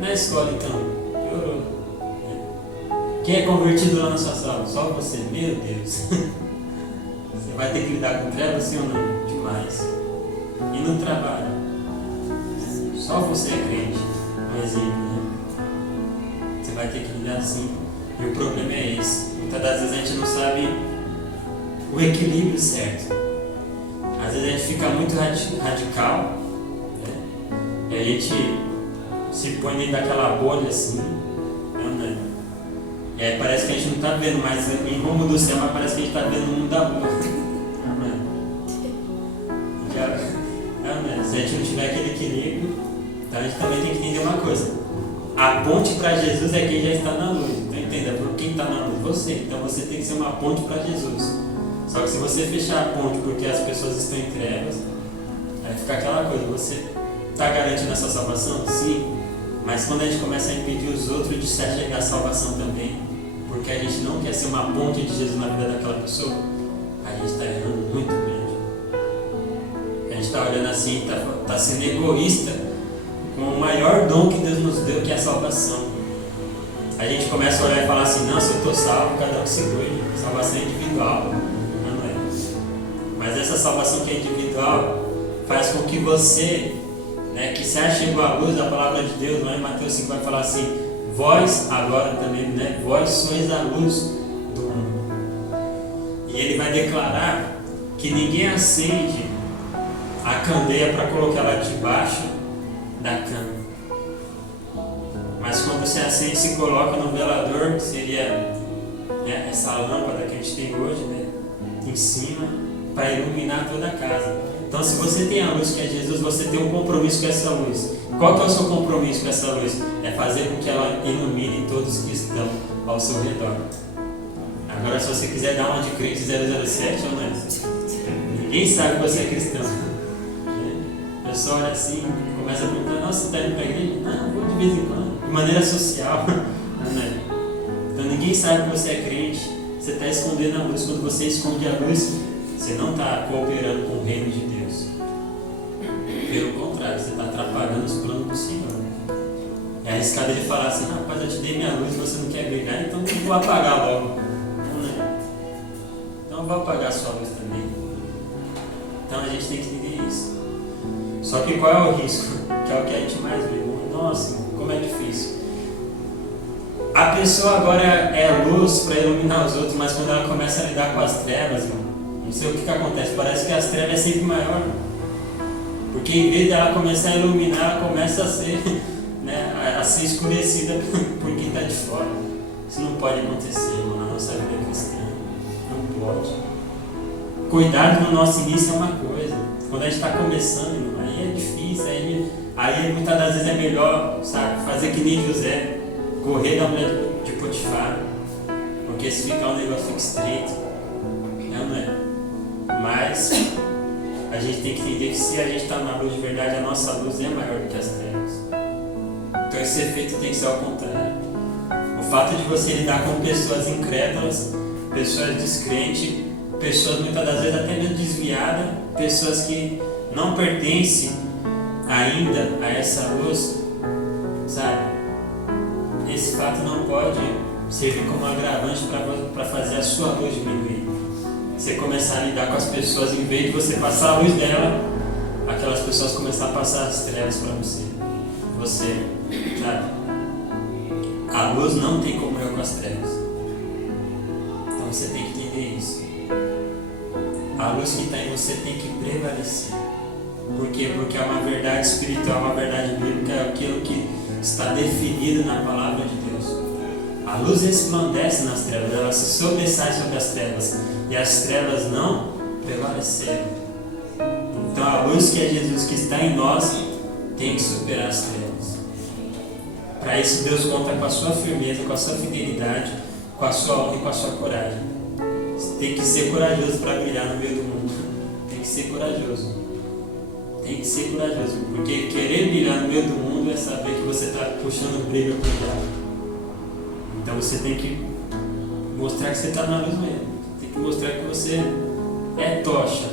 Na escola, então, piorou. Né? Quem é convertido lá na sua sala? Só você? Meu Deus. Você vai ter que lidar com trevas, sim ou não? Demais. E no trabalho? Só você é crente. Um exemplo, né? Você vai ter que lidar assim. E o problema é esse. Muitas das vezes a gente não sabe o equilíbrio certo. Às vezes a gente fica muito radical, né? E a gente se põe dentro daquela bolha assim, né? E aí parece que a gente não está vendo mais em rumo do céu, mas parece que a gente está vendo no mundo da lua. Se a gente não tiver aquele equilíbrio, então a gente também tem que entender uma coisa. A ponte para Jesus é quem já está na luz. Então entenda, quem está na luz? Você. Então você tem que ser uma ponte para Jesus. Só que se você fechar a ponte porque as pessoas estão em trevas, aí fica aquela coisa, você está garantindo a sua salvação? Sim. Mas quando a gente começa a impedir os outros de se achegar à salvação também, porque a gente não quer ser uma ponte de Jesus na vida daquela pessoa, a gente está errando muito grande. A gente está olhando assim, está sendo egoísta com o maior dom que Deus nos deu, que é a salvação. A gente começa a olhar e falar assim, não, se eu estou salvo, cada um se cuide, salvação é individual. Não é. Mas essa salvação que é individual faz com que você, né, que se achegou à luz da palavra de Deus, lá em Mateus 5 vai falar assim, vós agora também, né, vós sois a luz do mundo. E ele vai declarar que ninguém acende a candeia para colocar ela debaixo da cama. Mas quando você acende, se coloca no velador, que seria, né, essa lâmpada que a gente tem hoje, né, em cima, para iluminar toda a casa. Então, se você tem a luz que é Jesus, você tem um compromisso com essa luz. Qual que é o seu compromisso com essa luz? É fazer com que ela ilumine todos que estão ao seu redor. Agora, se você quiser dar uma de crente 007, ou não, ninguém sabe que você é cristão. A pessoa olha assim, começa a perguntar, nossa, você está indo para a igreja? Não, vou de vez em quando, de maneira social. Então ninguém sabe que você é crente, você está escondendo a luz. Quando você esconde a luz, você não está cooperando com o reino de Deus. Pelo contrário, você está atrapalhando os planos do Senhor. É arriscado ele falar assim, rapaz, eu te dei minha luz e você não quer brilhar, então eu vou apagar logo. Então eu vou apagar a sua luz também. Então a gente tem que entender isso. Só que qual é o risco? Que é o que a gente mais vê. Nossa, como é difícil. A pessoa agora é luz para iluminar os outros, mas quando ela começa a lidar com as trevas, não sei o que acontece, parece que as trevas é sempre maior. Porque em vez dela começar a iluminar, ela começa a ser, né, a ser escurecida por quem está de fora. Isso não pode acontecer, irmão, na nossa vida cristã. Não pode. Cuidado no nosso início é uma coisa. Quando a gente está começando, irmão, aí é difícil, aí muitas das vezes é melhor, sabe, fazer que nem José, correr da mulher de Potifar, porque se ficar um negócio fica estreito, não é? Mas a gente tem que entender que se a gente está na luz de verdade, a nossa luz é maior do que as trevas. Então esse efeito tem que ser ao contrário. O fato de você lidar com pessoas incrédulas, pessoas descrentes, pessoas muitas das vezes até mesmo desviadas, pessoas que não pertencem ainda a essa luz, sabe? Esse fato não pode servir como agravante para fazer a sua luz diminuir. Você começar a lidar com as pessoas, em vez de você passar a luz dela, aquelas pessoas começar a passar as trevas para você. Você, sabe? A luz não tem comunhão com as trevas. Então você tem que entender isso. A luz que está em você tem que prevalecer. Por quê? Porque é uma verdade espiritual, uma verdade bíblica, é aquilo que está definido na palavra de Deus. A luz resplandece nas trevas, ela se sobressai sobre as trevas, e as trevas não prevaleceram. Então a luz que é Jesus, que está em nós, tem que superar as trevas. Para isso, Deus conta com a sua firmeza, com a sua fidelidade, com a sua honra e com a sua coragem. Você tem que ser corajoso para brilhar no meio do mundo. Tem que ser corajoso. Tem que ser corajoso, porque querer brilhar no meio do mundo é saber que você está puxando briga com o diabo. Então você tem que mostrar que você está na luz mesmo. Tem que mostrar que você é tocha.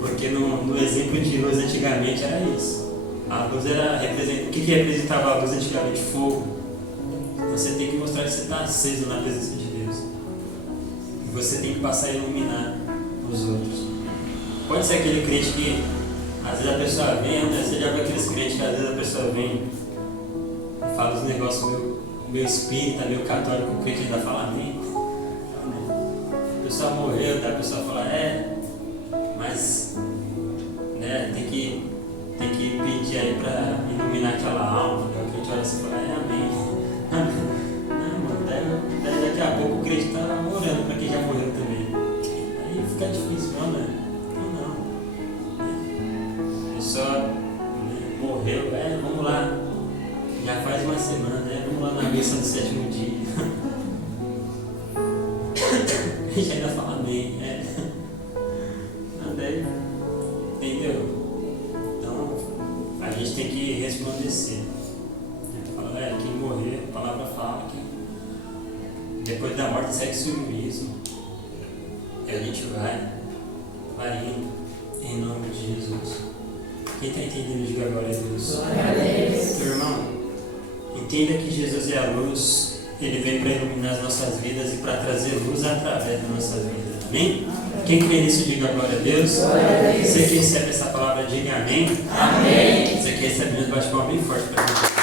Porque no exemplo de luz antigamente era isso. A luz era representava. O que representava a luz antigamente? Fogo. Você tem que mostrar que você está aceso na presença de Deus. E você tem que passar a iluminar os outros. Pode ser aquele crente que às vezes a pessoa vem, você já viu aqueles crentes que às vezes a pessoa vem e fala os negócios meio espírita, meio católico, o crente ainda fala amém. A pessoa morreu, daí a pessoa fala, mas né, tem que pedir aí para iluminar aquela alma. Daí o crente olha assim e fala, amém. Daí daqui a pouco o crente está orando para quem já morreu também. Aí fica difícil, não. A pessoa morreu, vamos lá. Já faz uma semana, vamos lá na missa do 7º dia. A gente ainda fala amém, Daí, entendeu? Então, a gente tem que resplandecer. Fala, quem morrer, a palavra fala que depois da morte segue o juízo. E a gente vai indo em nome de Jesus. Quem está entendendo, diga glória a Deus. Glória a Deus. Meu irmão, entenda que Jesus é a luz. Ele veio para iluminar as nossas vidas e para trazer luz através das nossas vidas. Amém? Quem crê nisso, diga glória a Deus. Glória a Deus. Você que recebe essa palavra, diga amém. Amém. Você que recebe, bate palma bem forte para Deus.